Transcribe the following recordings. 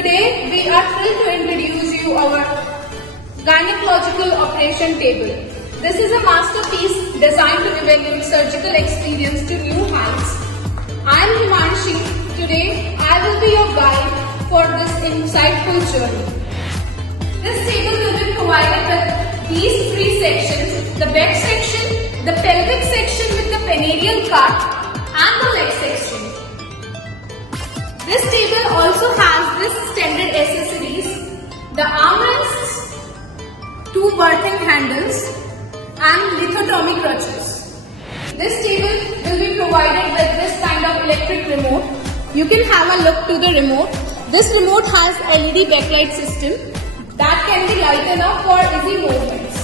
Today we are thrilled to introduce you our Gynaecological Operation Table. This is a masterpiece designed to evaluate surgical experience to new heights. I am Himanshi. Today I will be your guide for this insightful journey. This table will be provided with these three sections: the bed section, the pelvic section with the perineal cut, and the leg section. This table also has this standard accessories: the armrests, two birthing handles, and lithotomy crutches. This table will be provided with this kind of electric remote. You can have a look to the remote. This remote has LED backlight system that can be lightened up for easy movements.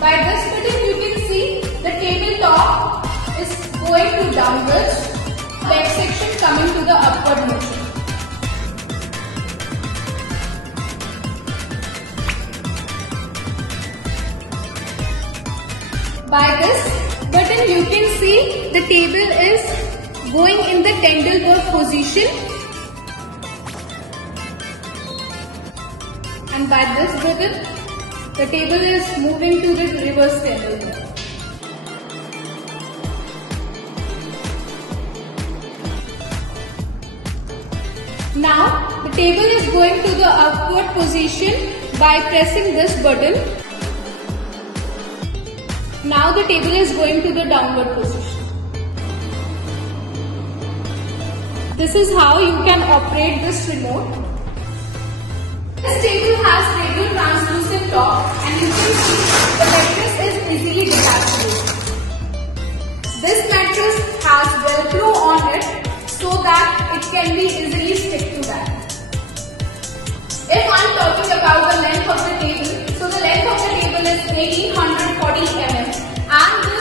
By this button you can see the tabletop is going to downwards, back section coming to the upward motion. By this button you can see the table is going in the Tendelberg position, and by this button the table is moving to the reverse Tendelberg. Now the table is going to the upward position by pressing this button. Now the table is going to the downward position. This is how you can operate this remote. This table has radial translucent top, and you can see the mattress is easily detachable. This mattress has Velcro on it so that it can be easily stick to that. If I am talking about the length of the table, so the length of the table is 1840 mm and the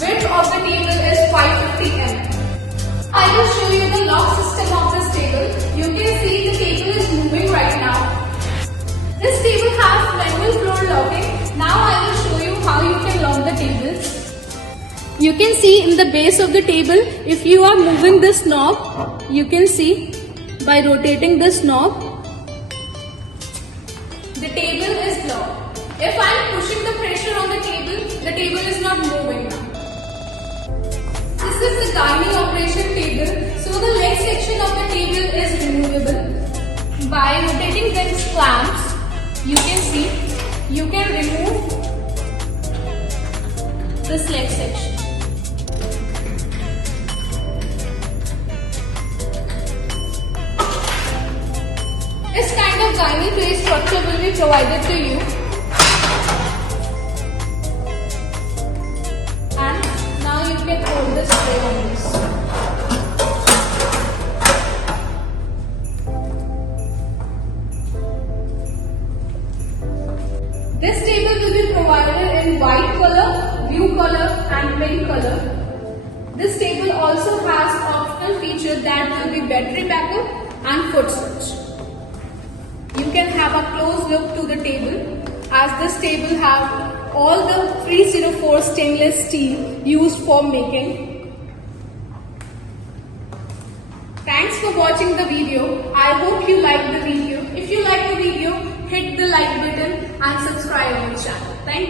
width of the table is 550 mm. I will show you the lock system of this table. You can see the table is moving right now. This table has manual floor locking. Now I will show you how you can lock the table. You can see in the base of the table, if you are moving this knob, you can see by rotating this knob, the table is locked. If I am pushing the pressure on the table is not moving now. This is the gynae operation table. So the leg section of the table is removable. By rotating these clamps, you can see you can remove this leg section. This kind of gynae tray structure will be provided to you. And now you can hold this tray on this. This table will be provided in white color, blue color and pink color. This table also has optional feature that will be battery backup and foot switch. You can have a close look to the table, as this table have all the 304 stainless steel used for making. Thanks for watching the video. I hope you liked the video. If you like the video, hit the like button and subscribe our channel. Thank you.